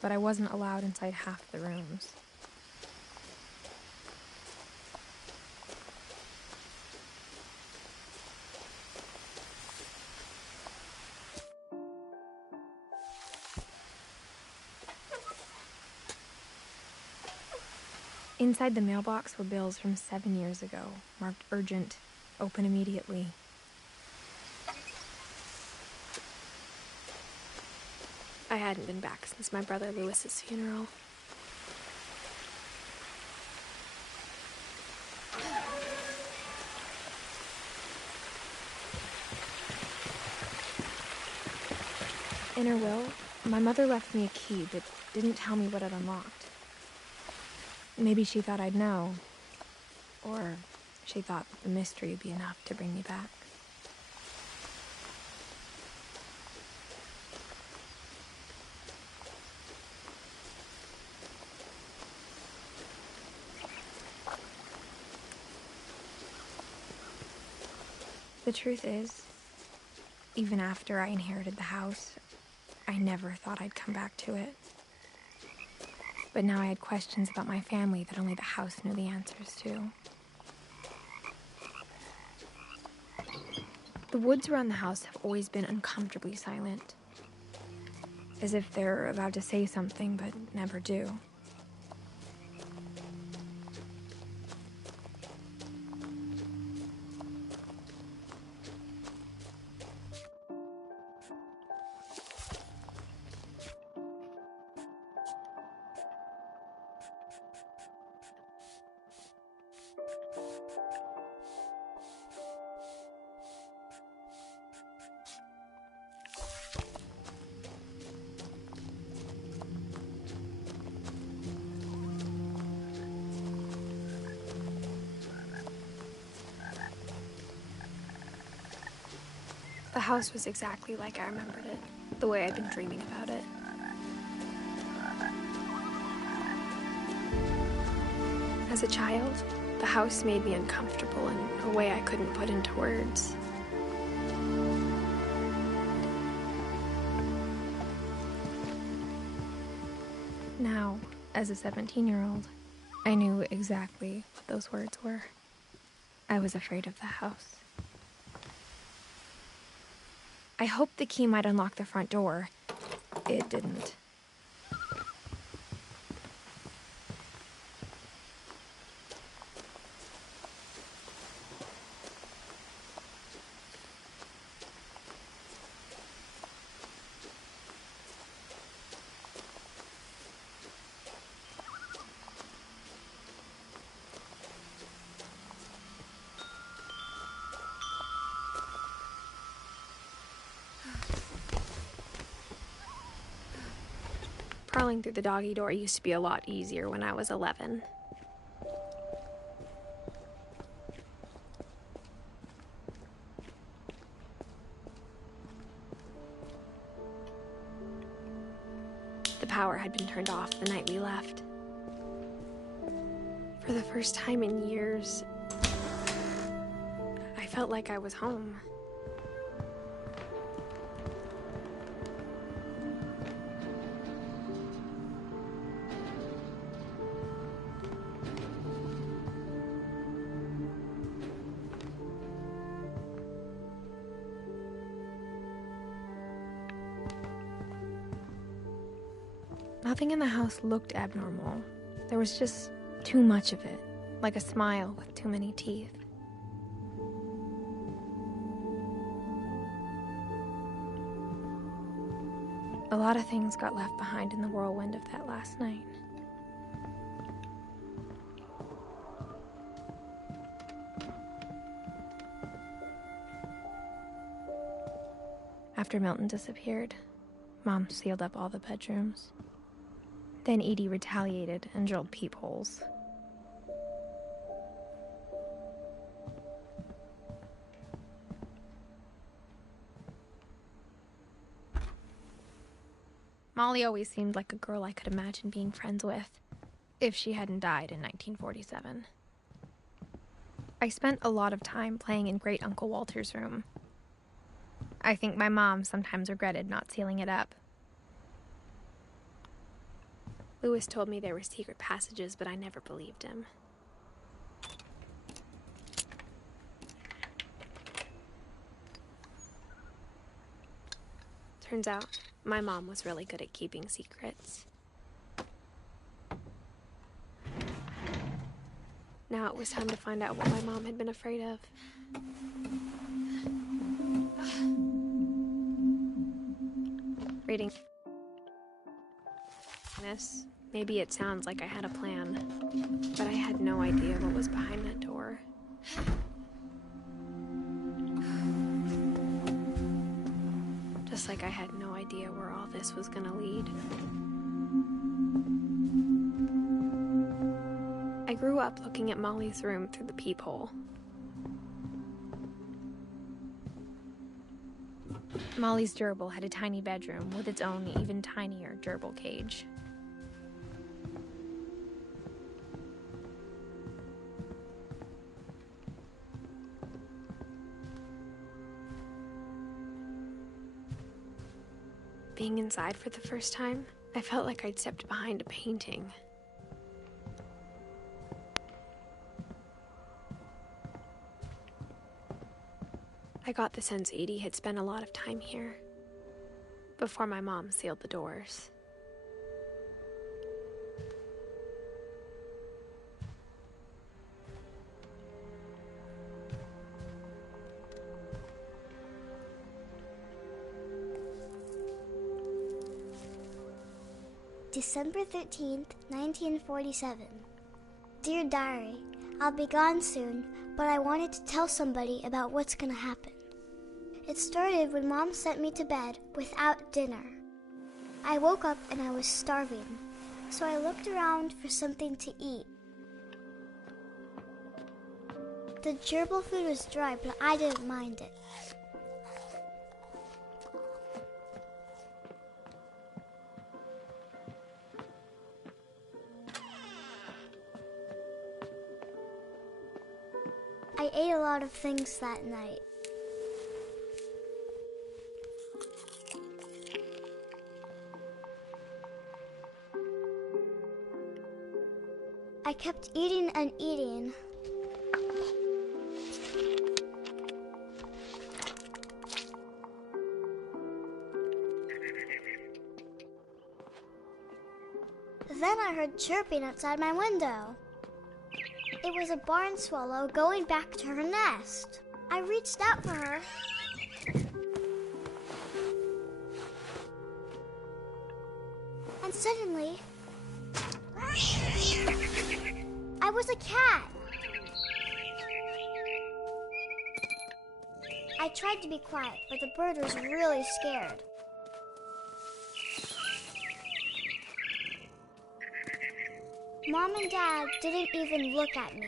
but I wasn't allowed inside half the rooms. Inside the mailbox were bills from 7 years ago, marked urgent, open immediately. I hadn't been back since my brother Lewis's funeral. In her will, my mother left me a key but didn't tell me what it unlocked. Maybe she thought I'd know, or she thought the mystery would be enough to bring me back. The truth is, even after I inherited the house, I never thought I'd come back to it. But now I had questions about my family that only the house knew the answers to. The woods around the house have always been uncomfortably silent, as if they're about to say something but never do. The house was exactly like I remembered it, the way I'd been dreaming about it. As a child, the house made me uncomfortable in a way I couldn't put into words. Now, as a 17-year-old, I knew exactly what those words were. I was afraid of the house. I hoped the key might unlock the front door. It didn't. Crawling through the doggy door used to be a lot easier when I was 11. The power had been turned off the night we left. For the first time in years, I felt like I was home. Nothing in the house looked abnormal. There was just too much of it, like a smile with too many teeth. A lot of things got left behind in the whirlwind of that last night. After Milton disappeared, Mom sealed up all the bedrooms. Then Edie retaliated and drilled peepholes. Molly always seemed like a girl I could imagine being friends with, if she hadn't died in 1947. I spent a lot of time playing in Great Uncle Walter's room. I think my mom sometimes regretted not sealing it up. Lewis told me there were secret passages, but I never believed him. Turns out, my mom was really good at keeping secrets. Now it was time to find out what my mom had been afraid of. Reading this, maybe it sounds like I had a plan, but I had no idea what was behind that door. Just like I had no idea where all this was gonna lead. I grew up looking at Molly's room through the peephole. Molly's gerbil had a tiny bedroom with its own even tinier gerbil cage. Being inside for the first time, I felt like I'd stepped behind a painting. I got the sense Edie had spent a lot of time here, before my mom sealed the doors. December 13th, 1947. Dear Diary, I'll be gone soon, but I wanted to tell somebody about what's gonna happen. It started when Mom sent me to bed without dinner. I woke up and I was starving, so I looked around for something to eat. The gerbil food was dry, but I didn't mind it. I ate a lot of things that night. I kept eating and eating. Then I heard chirping outside my window. It was a barn swallow going back to her nest. I reached out for her. And suddenly, I was a cat. I tried to be quiet, but the bird was really scared. Mom and Dad didn't even look at me.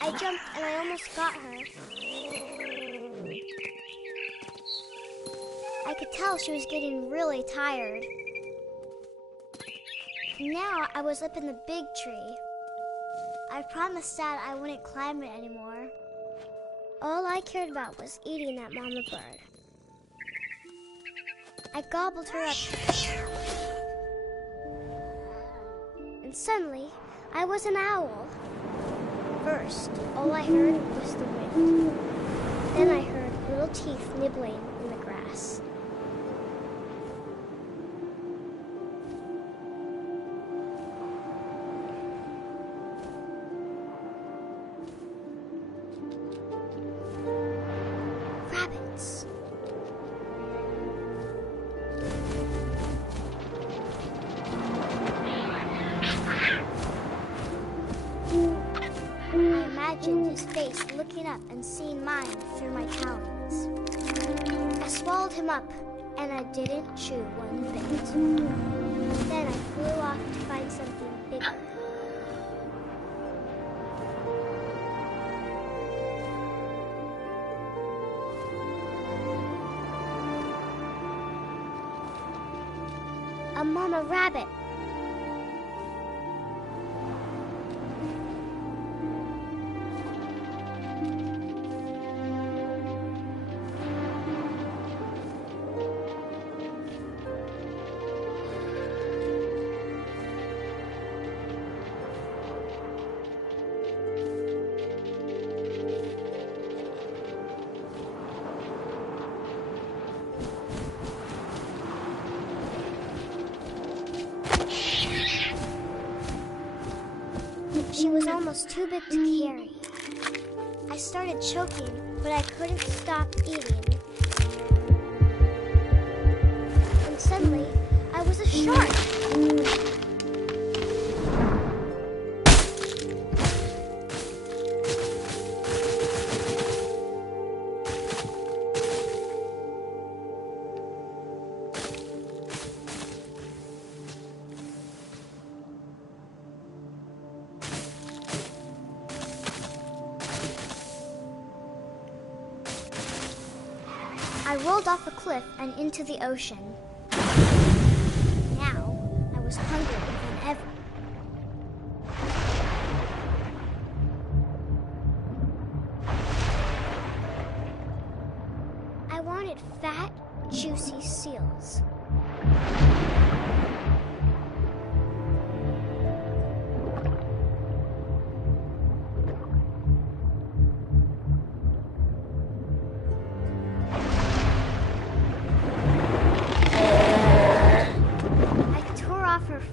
I jumped and I almost got her. I could tell she was getting really tired. Now I was up in the big tree. I promised Dad I wouldn't climb it anymore. All I cared about was eating that mama bird. I gobbled her up. And suddenly, I was an owl. First, all I heard was the wind. Then I heard little teeth nibbling in the grass. Rabbits. I imagined his face looking up and seeing mine through my talons. I swallowed him up, and I didn't chew one bit. Then I flew off to find something bigger. A mama rabbit. She was almost too big to carry. I started choking, but I couldn't stop eating. And suddenly, I was a shark. I rolled off a cliff and into the ocean. Now, I was hungrier than ever. I wanted fat, juicy seals.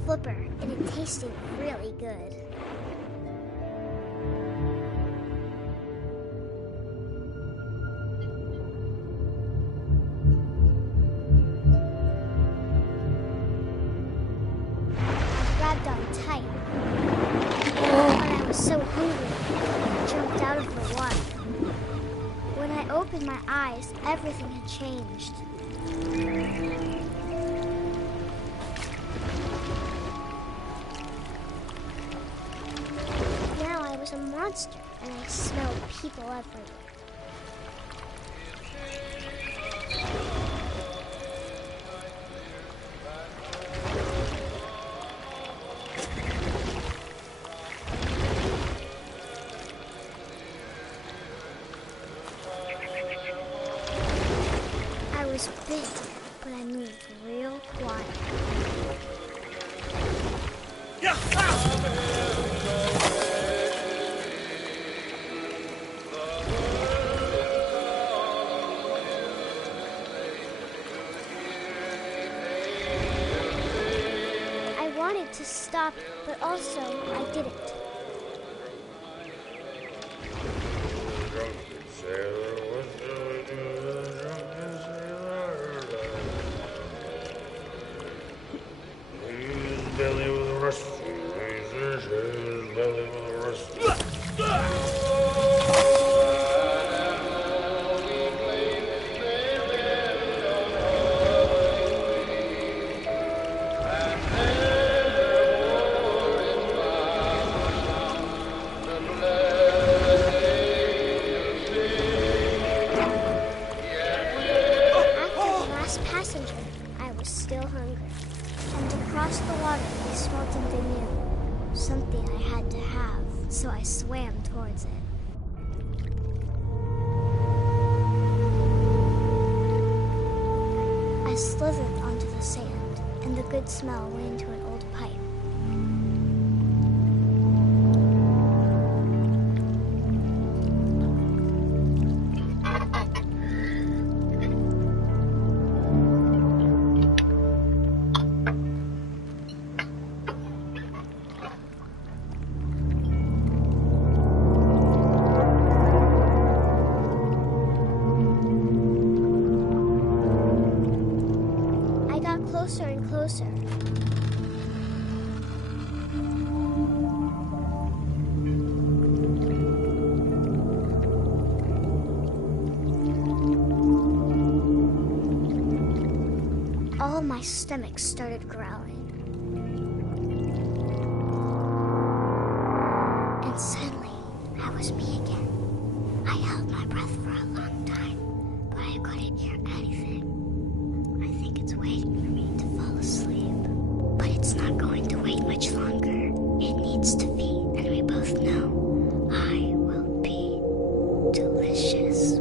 Flipper, and it tasted really good. I grabbed on tight, but I was so hungry, I jumped out of the water. When I opened my eyes, everything had changed. I was a monster, and I smelled people everywhere. I was big, but I moved real quiet. To stop, but also I didn't. Belly with a rust. Belly with a rust. Passenger, I was still hungry, and to cross the water I smelled something new, something I had to have, so I swam towards it. I slithered onto the sand, and the good smell went into an old pipe. Closer and closer. All my stomach started growling. And suddenly, I was me again. I held my breath for a long time, but I couldn't hear anything. I think it's waiting for me to fall asleep. But it's not going to wait much longer. It needs to feed, and we both know I will be delicious.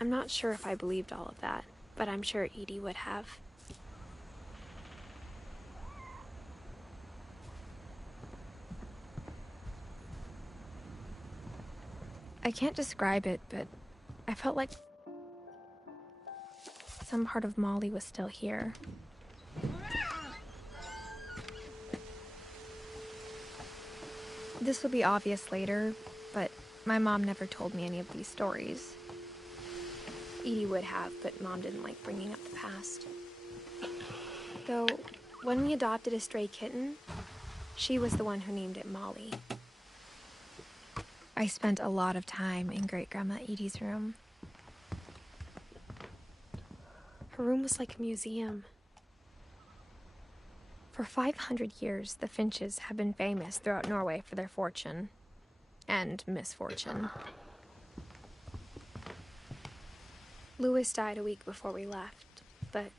I'm not sure if I believed all of that, but I'm sure Edie would have. I can't describe it, but I felt like some part of Molly was still here. This will be obvious later, but my mom never told me any of these stories. Edie would have, but Mom didn't like bringing up the past. Though, when we adopted a stray kitten, she was the one who named it Molly. I spent a lot of time in Great-Grandma Edie's room. Her room was like a museum. For 500 years, the Finches have been famous throughout Norway for their fortune and misfortune. Louis died a week before we left, but